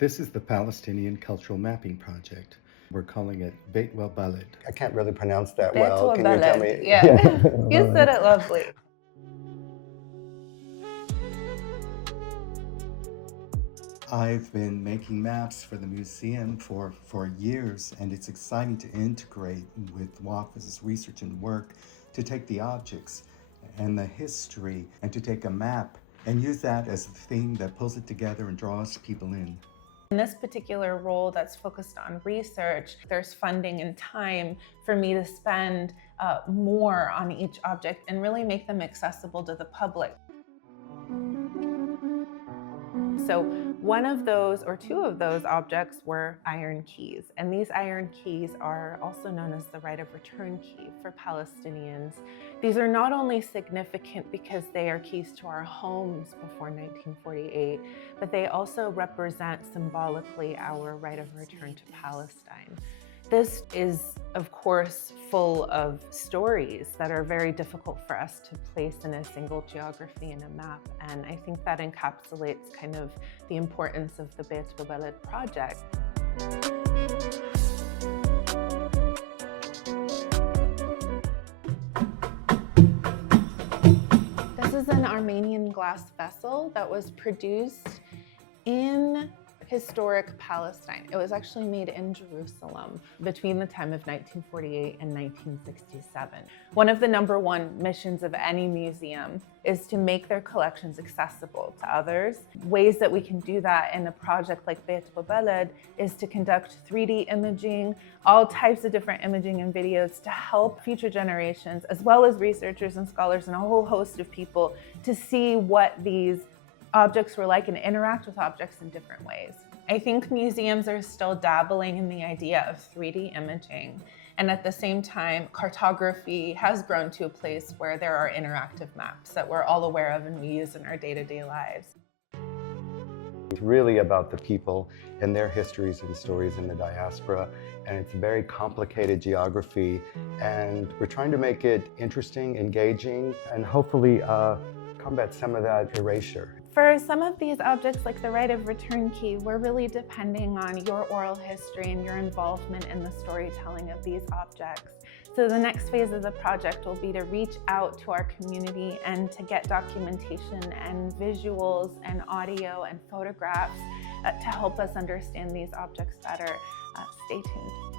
This is the Palestinian Cultural Mapping Project. We're calling it Bayt Balad. I can't really pronounce that Bayt well. Can you tell me? Balad. Yeah, you said it lovely. I've been making maps for the museum for years, and it's exciting to integrate with WAFA's research and work to take the objects and the history and to take a map and use that as the theme that pulls it together and draws people in. In this particular role that's focused on research, there's funding and time for me to spend more on each object and really make them accessible to the public. So one of those, or two of those objects, were iron keys. And these iron keys are also known as the right of return key for Palestinians. These are not only significant because they are keys to our homes before 1948, but they also represent symbolically our right of return to Palestine. This is, of course, full of stories that are very difficult for us to place in a single geography in a map. And I think that encapsulates kind of the importance of the Bayt Balad project. This is an Armenian glass vessel that was produced in historic Palestine. It was actually made in Jerusalem between the time of 1948 and 1967. One of the #1 missions of any museum is to make their collections accessible to others. Ways that we can do that in a project like Bayt Balad is to conduct 3D imaging, all types of different imaging and videos to help future generations, as well as researchers and scholars and a whole host of people, to see what these objects were like and interact with objects in different ways. I think museums are still dabbling in the idea of 3D imaging. And at the same time, cartography has grown to a place where there are interactive maps that we're all aware of and we use in our day-to-day lives. It's really about the people and their histories and stories in the diaspora. And it's a very complicated geography. And we're trying to make it interesting, engaging, and hopefully combat some of that erasure. For some of these objects, like the right of return key, we're really depending on your oral history and your involvement in the storytelling of these objects. So the next phase of the project will be to reach out to our community and to get documentation and visuals and audio and photographs to help us understand these objects better. Stay tuned.